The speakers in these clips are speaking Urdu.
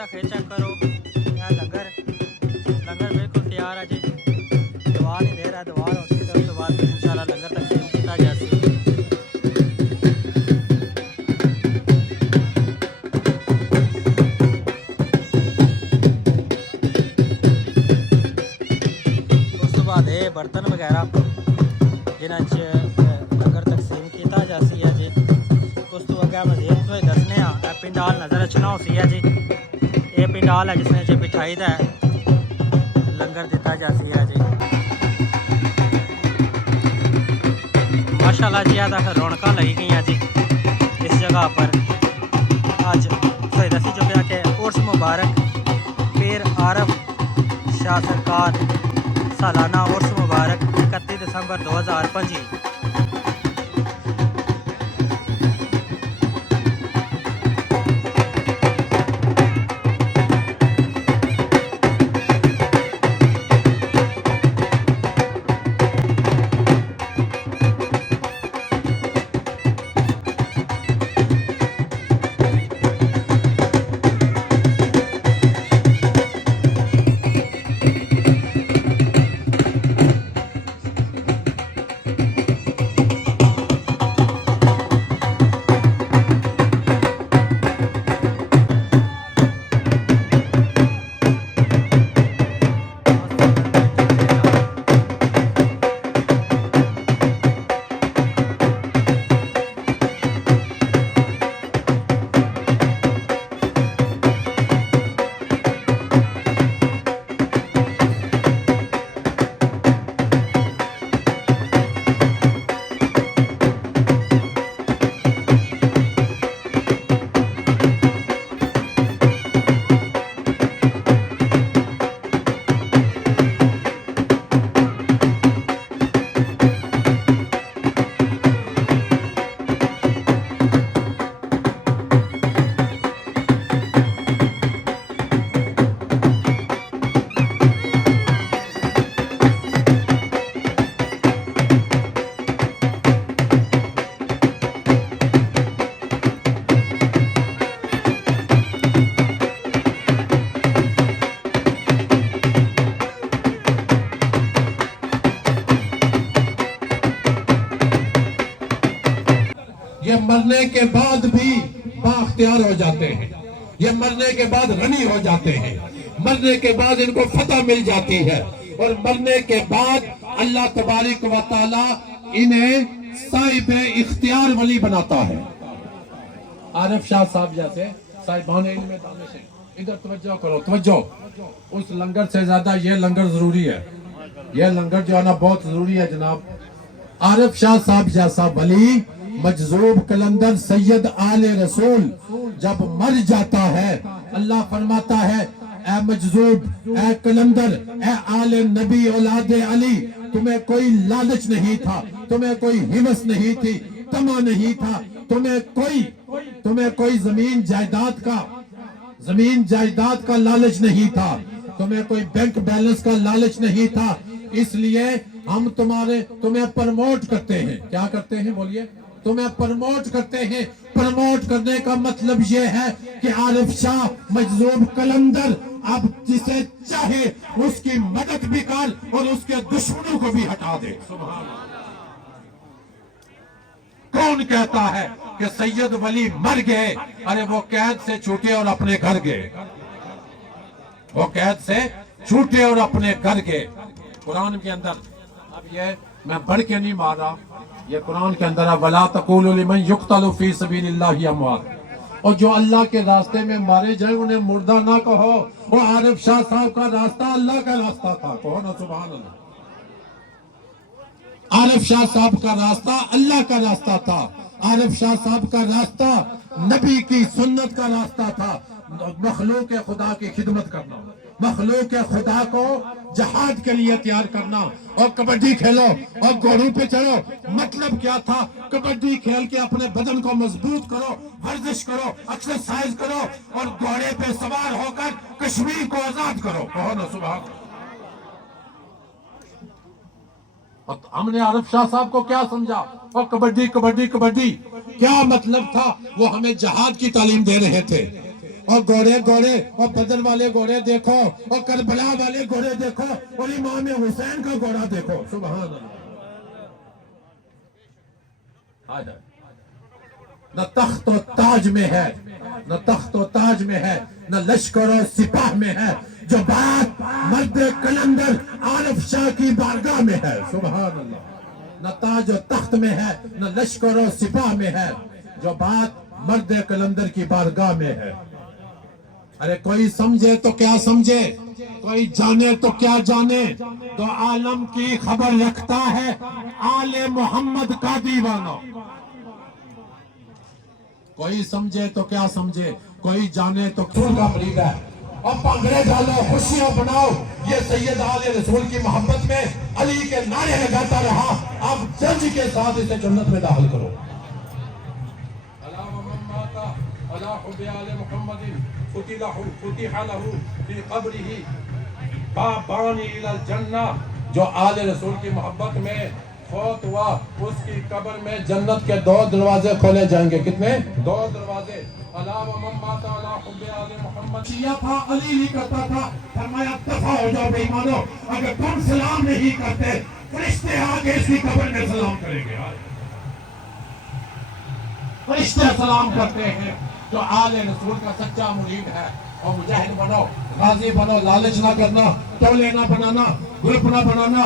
دا خیر چیک کرو یہاں لنگر بالکل تیار ہے جی دعا نہیں دے رہا دعا اس کی طرف سے بعد انشاءاللہ لنگر تقسیم کیتا جاسی اس تو بعد برتن وغیرہ جنہاں لنگر تقسیم کیتا جاسی ہے جی اس تو اگے مزید تو دسنے ہاں پنڈال نظر اچھنا ہو سی ہے جی یہ پنڈال ہے جس نے جی بٹھائی دا لنگر دیتا جاسی ہے جی ماشاءاللہ جی آدھا رونقاں لگی گئی ہیں جی اس جگہ پر آج سوئی دسی جو کیا کہ عرس مبارک پیر عارف شاہ سرکار سالانہ عرس مبارک 31 دسمبر 2025 یہ مرنے کے بعد بھی بااختیار ہو جاتے ہیں یہ مرنے کے بعد غنی ہو جاتے ہیں مرنے کے بعد ان کو فتح مل جاتی ہے اور مرنے کے بعد اللہ تبارک و تعالی انہیں صاحب اختیار ولی بناتا ہے عارف شاہ صاحب جیسے صاحبان علم دانش ہیں ادھر توجہ کرو توجہ اس لنگر سے زیادہ یہ لنگر ضروری ہے یہ لنگر جو ہے نا بہت ضروری ہے جناب عارف شاہ صاحب جیسا ولی مجذوب کلندر سید آل رسول جب مر جاتا ہے اللہ فرماتا ہے اے مجذوب اے کلندر اے آل نبی اولاد علی تمہیں کوئی لالچ نہیں تھا تمہیں کوئی حوث نہیں تھی طمع نہیں تھا تمہیں کوئی زمین جائیداد کا لالچ نہیں تھا تمہیں کوئی بینک بیلنس کا لالچ نہیں تھا اس لیے ہم تمہیں پرموٹ کرتے ہیں کیا کرتے ہیں بولیے تمہیں پرموٹ کرتے ہیں پرموٹ کرنے کا مطلب یہ ہے کہ عارف شاہ مجذوب کلندر اب جسے چاہے اس کی مدد بھی کر اور اس کے دشمنوں کو بھی ہٹا دے کون کہتا ہے کہ سید ولی مر گئے ارے وہ قید سے چھوٹے اور اپنے گھر گئے وہ قید سے چھوٹے اور اپنے گھر گئے قرآن کے اندر اب یہ میں بڑھ کے نہیں مار رہا یہ قرآن کے اندر ہے وَلَا تَقُولُوا لِمَنْ يُقْتَلُ فِي سَبِيلِ اللَّهِ أَمْوَاتٌ اور جو اللہ کے راستے میں مارے جائیں انہیں مردہ نہ کہو وہ عارف شاہ صاحب کا راستہ اللہ کا راستہ تھا کہو نا سبحان اللہ عارف شاہ صاحب کا راستہ اللہ کا راستہ تھا عارف شاہ صاحب کا راستہ نبی کی سنت کا راستہ تھا مخلوق خدا کی خدمت کرنا مخلوق خدا کو جہاد کے لیے تیار کرنا اور کبڈی کھیلو اور گھوڑوں پہ چڑھو مطلب کیا تھا کبڈی کھیل کے اپنے بدن کو مضبوط کرو ورزش کرو ایکسرسائز کرو اور گھوڑے پہ سوار ہو کر کشمیر کو آزاد کرو کہو نا سبحان ہم نے عارف شاہ صاحب کو کیا سمجھا اور کبڈی کبڈی کبڈی کیا مطلب تھا وہ ہمیں جہاد کی تعلیم دے رہے تھے اور گھوڑے اور بدر والے گھوڑے دیکھو اور کربلا والے گھوڑے دیکھو اور امام حسین کا گھوڑا دیکھو. سبحان اللہ. نہ تخت و تاج میں ہے، نہ تخت و تاج میں ہے، نہ لشکر و سپاہ میں ہے، جو بات مرد قلندر عارف شاہ کی بارگاہ میں ہے. سبحان اللہ. نہ تاج و تخت میں ہے، نہ لشکر و سپاہ میں ہے، جو بات مرد قلندر کی بارگاہ میں ہے. ارے کوئی سمجھے تو کیا سمجھے، کوئی جانے تو کیا جانے، تو عالم کی خبر رکھتا ہے آل محمد کا دیوانہ. کوئی سمجھے تو کیا سمجھے، کوئی جانے تو رسول کا مرید ہے. اب پانگڑے ڈالو، خوشیاں بناؤ. یہ سید آل رسول کی محبت میں علی کے نعرے لگاتا رہا. اب جج کے ساتھ اسے جنت میں داخل کرو. علی حب آل محمد فتح له فی قبرہ بابان الی الجنہ. جو آل رسول کی محبت میں فوت ہوا اس کی قبر میں جنت کے 2 دروازے کھولے جائیں گے. کتنے؟ 2 دروازے. علی ومن مات علی حب آل محمد. شیعہ تھا، علی نہیں کرتا تھا. فرمایا دفع ہو جاؤ بے ایمانو، اگر تم سلام نہیں کرتے فرشتے آگے اس کی قبر میں سلام کریں گے. فرشتے سلام کرتے ہیں. جو آل رسول کا سچا مرید ہے اور مجاہد بنو، غازی بنو، لالچ نہ کرنا، ٹولے نہ بنانا، گروپ نہ بنانا،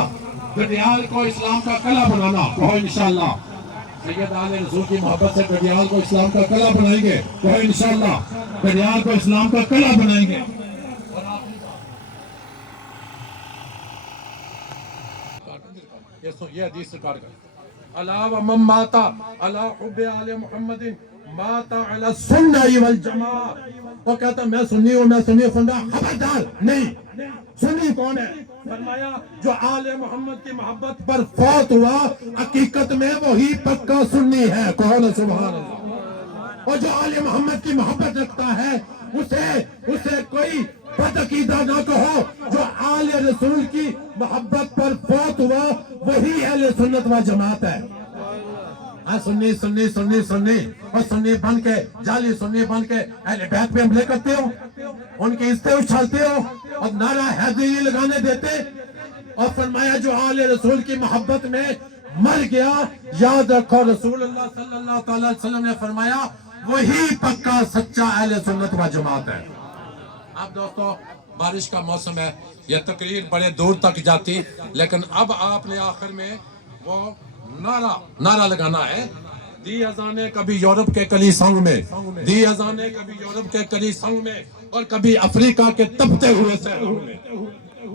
گڈیال کو اسلام کا قلعہ بنانا. کہو انشاءاللہ سید آل رسول کی محبت سے گڈیال کو اسلام کا قلعہ بنائیں گے. کہو انشاءاللہ گڈیال کو اسلام کا قلعہ بنائیں گے. یہ حدیث سے کار کر. الا ومن مات علی حب آل محمد مات علی السنہ والجماعہ. وہ کہتا میں سنی ہوں، میں سنی ہوں. خبردار نہیں. سنی کون ہے؟ فرمایا جو آل محمد کی محبت پر فوت ہوا حقیقت میں وہی پکا سنی ہے. کہو نا سبحان اللہ. اور جو آل محمد کی محبت رکھتا ہے اسے کوئی بد عقیدہ نہ کہو. جو آل رسول کی محبت پر فوت ہوا وہی اہل سنت و جماعت ہے. سنی سنی سنی سنی اور سنی بن کے جعلی سنی بن کے اہل بیت پہ حملے کرتے ہو، ان کی عزتیں اچھالتے ہو اور نعرہ حیدری لگانے دیتے. اور فرمایا جو آل رسول کی محبت میں مر گیا، یاد رکھو رسول اللہ صلی اللہ تعالی وسلم نے فرمایا وہی پکا سچا اہل سنت و جماعت ہے. اب دوستو بارش کا موسم ہے، یہ تقریر بڑے دور تک جاتی، لیکن اب آپ نے آخر میں وہ نعرہ لگانا ہے. دی اذانے کبھی یورپ کے کلیساؤں میں، دی اذانے کبھی یورپ کے کلیساؤں میں اور کبھی افریقہ کے تپتے ہوئے صحراؤں میں.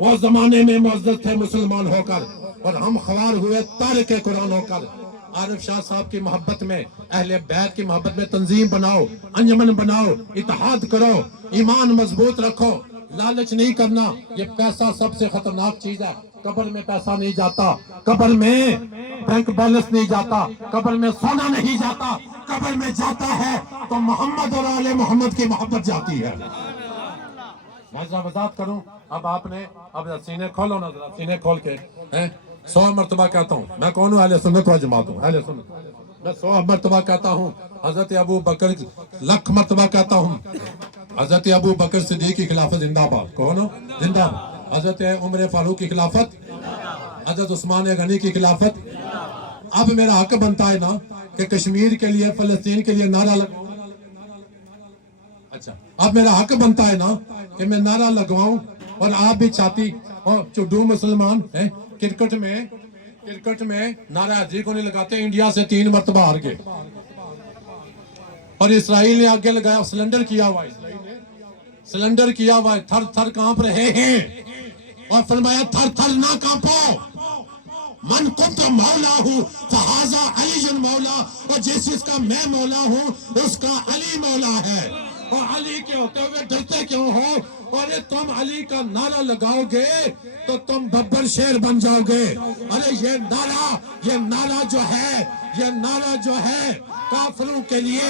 وہ زمانے میں معزز تھے مسلمان ہو کر اور ہم خوار ہوئے تارک قرآن ہو کر. عارف شاہ صاحب کی محبت میں، اہل بیت کی محبت میں تنظیم بناؤ، انجمن بناؤ، اتحاد کرو، ایمان مضبوط رکھو، لالچ نہیں کرنا. یہ پیسہ سب سے خطرناک چیز ہے. قبر میں پیسہ نہیں جاتا، قبر میں بینک بیلنس نہیں جاتا، قبر میں سونا نہیں جاتا. قبر میں جاتا ہے تو محمد اور آل محمد کی محبت جاتی ہے. میں ذرا وضاحت کروں. اب آپ نے اب سینے کھولو نا، ذرا سینے کھول کے 100 مرتبہ کہتا ہوں میں کون ہوں؟ اہل سنت و جماعت ہوں. اہل سنت میں 100 مرتبہ کہتا ہوں. حضرت ابو بکر 1,00,000 مرتبہ کہتا ہوں. حضرت ابو بکر صدیق کی خلافت زندہ باد. کون ہو؟ زندہ باد. حضرت عمر فاروق کی خلافت، حضرت عثمان غنی کی خلافت. اب میرا حق بنتا ہے نا کہ کشمیر کے لیے، فلسطین کے لیے نعرہ لگاؤں. اچھا اب میرا حق بنتا ہے نا کہ میں نعرہ لگواؤں اور آپ بھی چاہتی اور چڈو مسلمان ہیں کرکٹ میں نعرہ حیدری کو نہیں لگاتے. انڈیا سے 3 مرتبہ ہار گئے اور اسرائیل نے آگے لگایا. سلنڈر کیا ہوا ہے، سلنڈر کیا ہوا ہے، تھر تھر کانپ رہے ہیں اور فرمایا تھر تھر نہ کانپو. من کنت مولا ہوں فہذا علی مولا. اور جس چیز کا میں مولا ہوں اس کا علی مولا ہے. اور علی کے ہوتے ہوئے ڈرتے کیوں ہو؟ اور تم علی کا نعرہ لگاؤ گے تو تم ببر شیر بن جاؤ گے. ارے یہ نعرہ جو ہے کافروں کے لیے،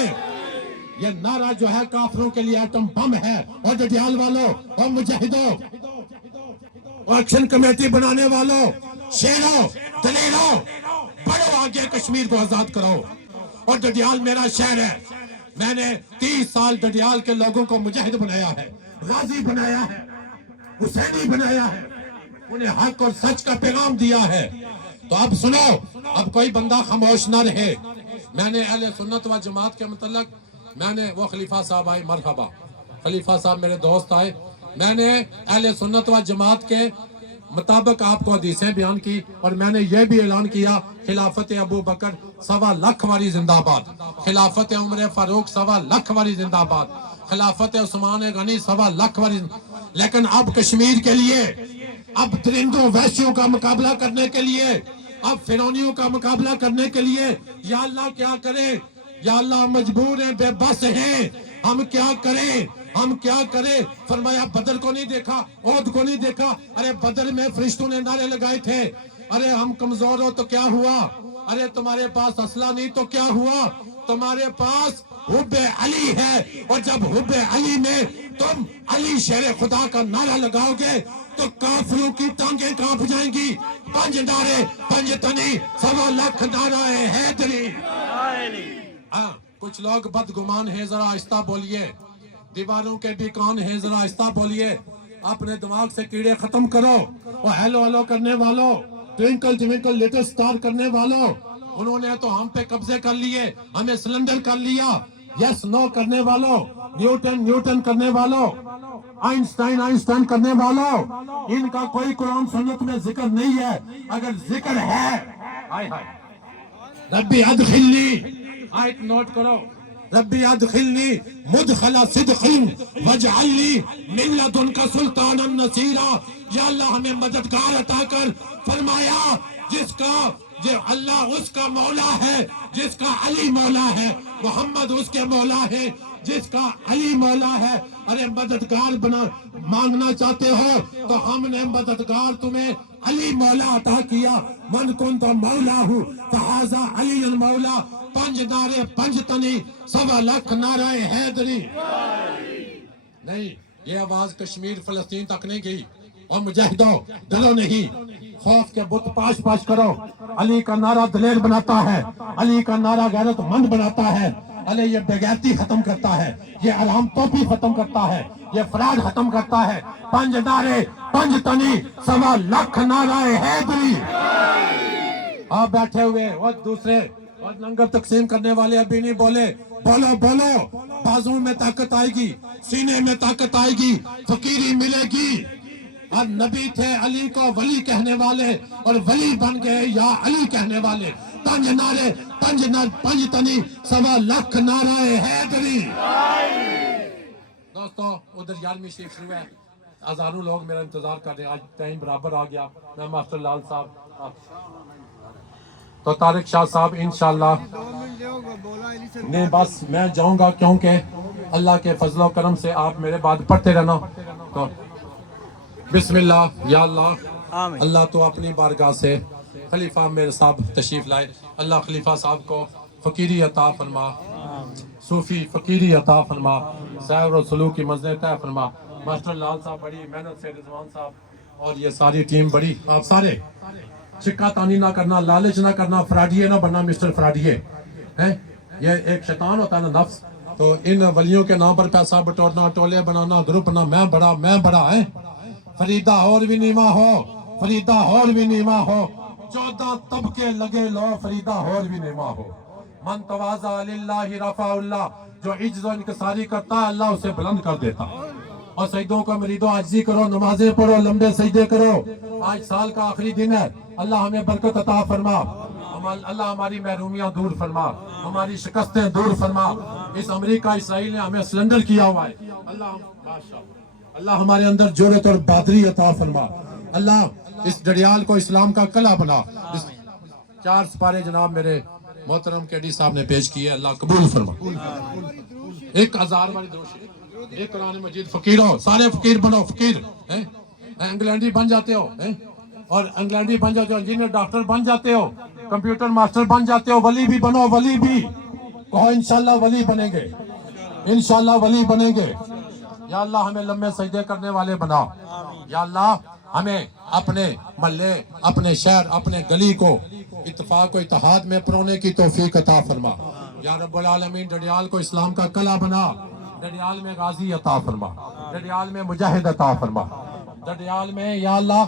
یہ نعرہ جو ہے کافروں کے لیے ایٹم بم ہے. اور ڈڈیال والوں اور مجاہدوں اور ایکشن کمیٹی بنانے والوں، شیروں دلیروں، بڑھو آگے، کشمیر کو آزاد کرو. اور ڈڈیال میرا شہر ہے، میں نے 30 سال ڈڈیال کے لوگوں کو مجاہد بنایا ہے، غازی بنایا ہے، حسینی بنایا ہے، انہیں حق اور سچ کا پیغام دیا ہے۔ تو اب سنو، اب کوئی بندہ خاموش نہ رہے۔ میں نے اہل سنت و جماعت کے متعلق، میں نے وہ خلیفہ صاحب آئے، مرحبا خلیفہ صاحب میرے دوست آئے، میں نے اہل سنت و جماعت کے مطابق آپ کو حدیثیں بیان کی، اور میں نے یہ بھی اعلان کیا خلافت ابو بکر 1.25 لاکھ والی زندہ باد، خلافت عمر فاروق 1.25 لاکھ والی زندہ باد، خلافت عثمان غنی 1.25 لاکھ والی۔ لیکن اب کشمیر کے لیے، اب درندوں وحشیوں کا مقابلہ کرنے کے لیے، اب فرعونیوں کا مقابلہ کرنے کے لیے یا اللہ کیا کریں؟ یا اللہ مجبور ہیں، بے بس ہیں، ہم کیا کریں؟ ہم کیا کریں؟ فرمایا بدر کو نہیں دیکھا، عہد کو نہیں دیکھا؟ ارے بدر میں فرشتوں نے نعرے لگائے تھے، ارے ہم کمزور ہو تو کیا ہوا؟ ارے تمہارے پاس اسلحہ نہیں تو کیا ہوا؟ تمہارے پاس حب علی ہے، اور جب حب علی میں تم علی شیر خدا کا نعرہ لگاؤ گے تو کافروں کی ٹانگیں کانپ جائیں گی۔ 5 نعرے، 5 تنی، 1.25 لاکھ نعرہ ہے حیدری۔ ہاں کچھ لوگ بدگمان ہیں، ذرا آہستہ بولیے، دیواروں کے بھی کان ہیں، ذرا آہستہ بولیے، اپنے دماغ سے کیڑے ختم کرو۔ وہ ہیلو ہیلو کرنے والوں، ٹوینکل ٹوینکل لٹل سٹار کرنے والوں، انہوں نے تو ہم پہ قبضے کر لیے، ہمیں سلنڈر کر لیا۔ یس نو کرنے والوں، نیوٹن کرنے والوں، آئنسٹائن کرنے والوں، ان کا کوئی قرآن سنت میں ذکر نہیں ہے۔ اگر ذکر ہے، ہائے ہائے، ربی ادخلنی، آیت نوٹ کرو، ربی ادخلنی مدخل صدق واجعلنی من لدنک سلطانا نصیرا۔ یا اللہ ہمیں مددگار عطا کر۔ فرمایا جس کا یہ اللہ اس کا مولا ہے جس کا علی مولا ہے، محمد اس کے مولا ہے جس کا علی مولا ہے۔ ارے مددگار بنا مانگنا چاہتے ہو تو ہم نے مددگار تمہیں علی مولا عطا کیا۔ من کنت مولا ہوں فہذا علی المولا۔ 5 نعرے، 5 تنی، 1.25 لاکھ نعرہ حیدری۔ نہیں، یہ آواز کشمیر فلسطین تک نہیں گئی۔ اور مجاہدوں ڈرو نہیں، خوف کے بت پاش پاش کرو۔ علی کا نعرہ دلیر بناتا ہے، علی کا نعرہ غیرت مند بناتا ہے، علی یہ بغیرتی ختم کرتا ہے، یہ حرام توپی ختم کرتا ہے، یہ فراڈ ختم کرتا ہے۔ 5 نعرے، 5 تنی، 1.25 لاکھ نعرہ حیدری۔ آپ بیٹھے ہوئے اور دوسرے اور لنگر تقسیم کرنے والے ابھی نہیں بولے، بولو بولو، بازوں میں طاقت آئے گی، سینے میں طاقت آئے گی، فقیری ملے گی۔ اور نبی تھے علی کو ولی کہنے والے، اور ولی بن گئے یا علی کہنے والے۔ 5 نعرے، 5 تنی، 1.25 لاکھ نعرہ حیدری۔ دوستو ادھر 11ویں شریف شروع ہے، ہزاروں لوگ میرا انتظار کر رہے ہیں۔ آج ٹائم برابر آ گیا۔ میں ماسٹر لال صاحب تو طارق شاہ صاحب انشاءاللہ نہیں، بس میں جاؤں گا کیونکہ اللہ کے فضل و کرم سے آپ میرے بعد پڑھتے رہنا۔ تو بسم اللہ، یا اللہ، اللہ تو اپنی بارگاہ سے خلیفہ میرے صاحب تشریف لائے، اللہ خلیفہ صاحب کو فقیری عطا فرما، صوفی فقیری عطا فرما، سیر و سلوک کی منزلیں طے فرما۔ ماسٹر لال صاحب بڑی محنت سے، رضوان صاحب اور یہ ساری ٹیم بڑی، آپ سارے چکا تانی نہ کرنا، لالچ نہ کرنا، فراڈیے نہ بننا، مسٹر فراڈیے ہیں، یہ ایک شیطان ہوتا ہے نا، نفس۔ تو ان ولیوں کے نام پر پیسہ بٹورنا، ٹولے بنانا، گروپ بنا، میں بڑا ہے، فریدہ اور بھی نیما ہو، فریدہ اور بھی نیما ہو، 14 طبقے لگے لو، فریدہ اور بھی نیما ہو۔ من تواضع للہ رفع اللہ، جو عجز و انکساری کرتا ہے اللہ اسے بلند کر دیتا۔ اور سجدوں کو مریدوں عاجزی کرو، نمازیں پڑھو، لمبے سجدے کرو۔ آج سال کا آخری دن ہے، اللہ ہمیں برکت عطا فرما، اللہ ہماری محرومیاں دور فرما، ہماری شکستیں دور فرما۔ اس امریکہ اسرائیل نے ہمیں سلنڈر کیا ہوا ہے، اللہ ہمارے اندر جرأت اور بہادری عطا فرما۔ اللہ اس ڈڈیال کو اسلام کا قلعہ بنا۔ 4 سپارے جناب میرے محترم کیڈی صاحب نے پیش کیے، اللہ قبول فرما۔ 1000 والی دوشی، ایک قرآن مجید، فقیروں سارے فقیر بنو، فقیر انگلینڈی بن جاتے ہو، اور انگلینڈی بن جاتے ہو، انجینئر ڈاکٹر بن جاتے ہو، کمپیوٹر ماسٹر بن جاتے ہو، ولی بھی بنو، ولی بھی کہو انشاءاللہ ولی بنیں گے، انشاءاللہ ولی بنیں گے۔ یا اللہ ہمیں لمبے سجدے کرنے والے بنا۔ یا اللہ ہمیں اپنے محلے، اپنے شہر، اپنے گلی کو اتفاق و اتحاد میں پرونے کی توفیق عطا فرما۔ یا رب العالمین ڈڈیال کو اسلام کا قلعہ بنا، ڈڈیال میں غازی عطا فرما، ڈڈیال میں مجاہد عطا فرما، ڈڈیال میں یا اللہ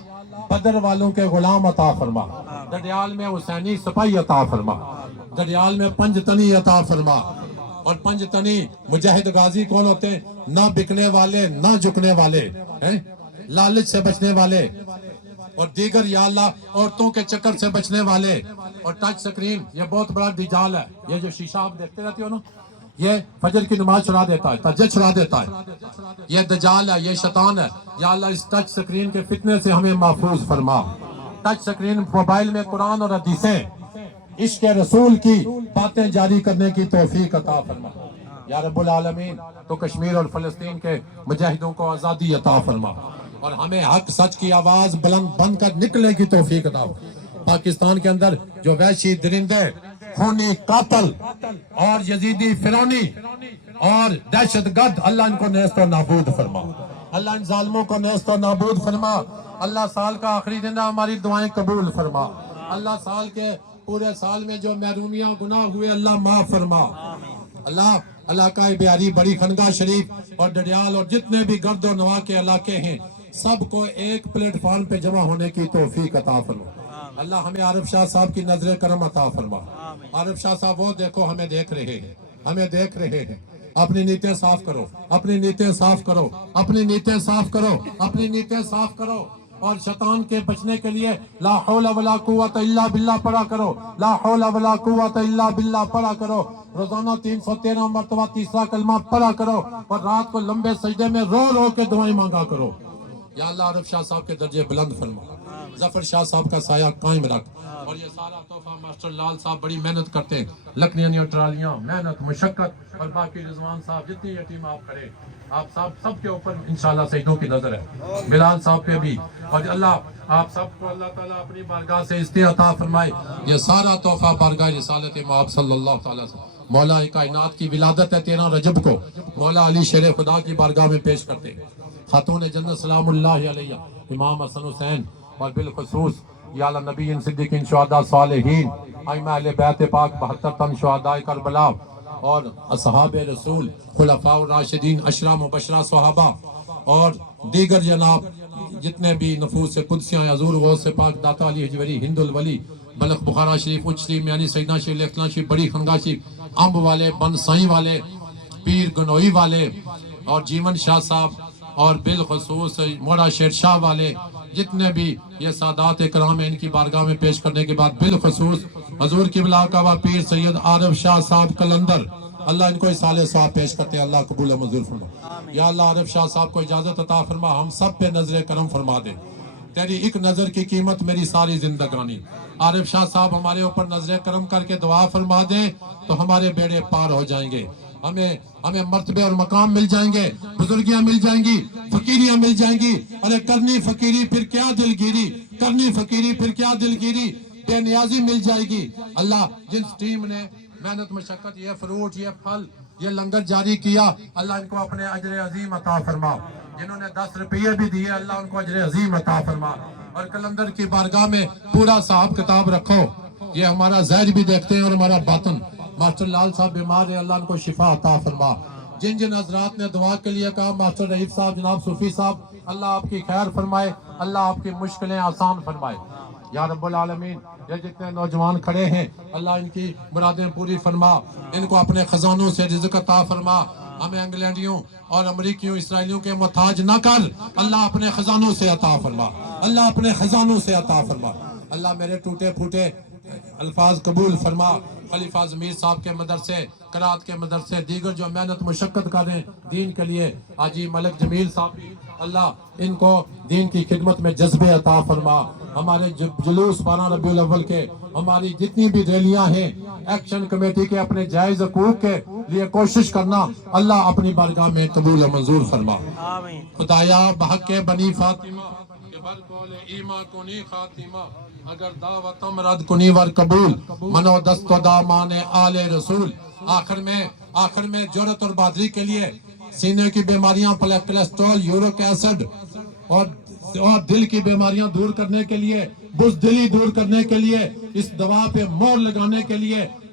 بدر والوں کے غلام عطا فرما، ڈڈیال میں حسینی سپاہی عطا فرما، ڈڈیال میں پنج تنی عطا فرما۔ اور پنج تنی مجاہد غازی کون ہوتے ہیں؟ نہ بکنے والے، نہ جھکنے والے، لالچ سے بچنے والے، اور دیگر یا اللہ عورتوں کے چکر سے بچنے والے۔ اور ٹچ سکرین یہ بہت بڑا دجال ہے، یہ جو شیشہ آپ دیکھتے رہتے ہو نا، یہ فجر کی نماز چھڑا دیتا ہے، تہجد چھڑا دیتا ہے، یہ دجال ہے، یہ شیطان ہے۔ یا اللہ اس ٹچ سکرین کے فتنے سے ہمیں محفوظ فرما۔ ٹچ سکرین موبائل میں قرآن اور حدیثیں، عشق رسول کی باتیں جاری کرنے کی توفیق عطا فرما۔ یا رب العالمین تو کشمیر اور فلسطین کے مجاہدوں کو آزادی عطا فرما، اور ہمیں حق سچ کی آواز بلند بن کر نکلنے کی توفیق عطا فرما۔ پاکستان کے اندر جو وحشی درندے، خونی قاتل اور یزیدی فرعونی اور دہشت گرد، اللہ ان کو نیست و نابود فرما، اللہ ان ظالموں کو نیست و نابود فرما۔ اللہ سال کا آخری دن ہے، ہماری دعائیں قبول فرما۔ اللہ سال کے پورے سال میں جو محرومیاں گناہ ہوئے اللہ معاف فرما۔ اللہ کا بیاری بڑی خنگاہ شریف اور ڈڈیال اور جتنے بھی گرد و نواح کے علاقے ہیں سب کو ایک پلیٹ فارم پہ جمع ہونے کی توفیق عطا فرما۔ اللہ ہمیں عارف شاہ صاحب کی نظر کرم عطا فرما۔ عارف شاہ صاحب وہ دیکھو ہمیں دیکھ رہے ہیں، ہمیں دیکھ رہے ہیں۔ اپنی نیتیں صاف کرو، اپنی نیتیں صاف کرو، اپنی نیتیں صاف کرو، اپنی نیتیں صاف کرو، اور شیطان کے بچنے کے لیے لا حول ولا قوت الا باللہ پڑھا کرو، لا حول ولا قوت الا باللہ پڑھا کرو۔ روزانہ 313 مرتبہ تیسرا کلمہ پڑھا کرو، اور رات کو لمبے سجدے میں رو رو کے دعائیں مانگا کرو۔ یا اللہ عارف شاہ صاحب کے درجے بلند فرما، ظفر شاہ صاحب کا سایہ قائم رکھ، اور یہ سارا تحفہ ماسٹر لال صاحب بڑی محنت کرتے ہیں، لکڑیاں ٹرالیاں، محنت مشقت، اور باقی رضوان صاحب جتنی یہ ٹیم آپ کرے، آپ سب کے اوپر انشاءاللہ سجدوں کی نظر ہے، بلال صاحب پہ بھی، اور اللہ آپ سب کو اللہ تعالیٰ اپنی بارگاہ سے عزت عطا فرمائے۔ یہ سارا تحفہ بارگاہ رسالت مآب صلی اللہ تعالیٰ سے مولا کائنات کی ولادت ہے 13 رجب کو، مولا علی شیر خدا کی بارگاہ میں پیش کرتے ہیں۔ خاتون جنت سلام اللہ علیہ امام حسن حسین، اور بالخصوص یا اللہ نبیین صدیقین شہداء صالحین، ائمہ اہل بیت پاک 72 تن شہداء کربلا، اور اصحاب رسول، خلفاء الراشدین، عشرہ مبشرہ صحابہ، اور دیگر جناب جتنے بھی نفوس قدسیاں حضور غوث پاک داتا علی حجویری، ہند الولی، بلخ بخارا شریف، اچ شریف، میانی سیدنا شریف، لکھنا شریف، بڑی خنگاہ شریف، امب والے، بن سائی والے، پیر گنوئی والے، اور جیون شاہ صاحب، اور بالخصوص موڑا شیر شاہ والے، جتنے بھی یہ سادات اکرام ہیں ان کی بارگاہ میں پیش کرنے کے بعد بالخصوص حضور قبلہ کعبہ پیر سید عارف شاہ صاحب قلندر، اللہ ان کو اصالِ ثواب پیش کرتے ہیں، اللہ قبول منظور فرما۔ یا اللہ عارف شاہ صاحب کو اجازت عطا فرما، ہم سب پہ نظر کرم فرما دے، تیری ایک نظر کی قیمت میری ساری زندگانی۔ عارف شاہ صاحب ہمارے اوپر نظر کرم کر کے دعا فرما دے تو ہمارے بیڑے پار ہو جائیں گے، ہمیں مرتبے اور مقام مل جائیں گے، بزرگیاں مل جائیں گی، فقیریاں مل جائیں گی۔ ارے کرنی فقیری پھر کیا دلگیری، کرنی فقیری پھر کیا دلگیری، بے نیازی مل جائے گی۔ اللہ جس ٹیم نے محنت مشقت، یہ فروٹ، یہ پھل، یہ لنگر جاری کیا، اللہ ان کو اپنے اجر عظیم عطا فرما۔ جنہوں نے 10 روپیے بھی دیے، اللہ ان کو اجر عظیم عطا فرما۔ اور قلندر کی بارگاہ میں پورا صاحب کتاب رکھو، یہ ہمارا ظاہر بھی دیکھتے ہیں اور ہمارا باطن۔ ماسٹر لال صاحب بیمار ہے، اللہ ان کو شفا عطا فرما۔ جن حضرات نے دعا کے لیے کہا، ماسٹر رحیف صاحب، جناب صوفی صاحب، اللہ آپ کی خیر فرمائے، اللہ آپ کی مشکلیں آسان فرمائے۔ یا رب العالمین یہ جتنے نوجوان کھڑے ہیں اللہ ان کی مرادیں پوری فرما، ان کو اپنے خزانوں سے رزق عطا فرما۔ ہمیں انگلینڈیوں اور امریکیوں، اسرائیلیوں کے محتاج نہ کر، اللہ اپنے خزانوں سے عطا فرما، اللہ اپنے خزانوں سے عطا فرما۔ اللہ میرے ٹوٹے پھوٹے الفاظ قبول فرما۔ خلیفہ ضمیر صاحب کے مدرسے، قرات کے مدرسے، دیگر جو محنت مشقت کر رہے ہیں دین کے لیے، حاجی ملک جمیل صاحب بھی، اللہ ان کو دین کی خدمت میں جذبے عطا فرما۔ ہمارے جلوس 12 ربیع الاول کے، ہماری جتنی بھی ریلیاں ہیں، ایکشن کمیٹی کے اپنے جائز حقوق کے لیے کوشش کرنا، اللہ اپنی بارگاہ میں قبول و منظور فرما۔ خدایا بحق بنی فاطمہ بر قول ایمان کنی خاتمہ، اگر دعوتم رد کنی ور قبول، منو دست و دامان آل رسول۔ آخر میں جرت اور بہادری کے لیے سینے کی بیماریاں، کولیسٹرول، یورک ایسڈ اور دل کی بیماریاں دور کرنے کے لیے، بزدلی دور کرنے کے لیے، اس دوا پہ مور لگانے کے لیے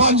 5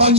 5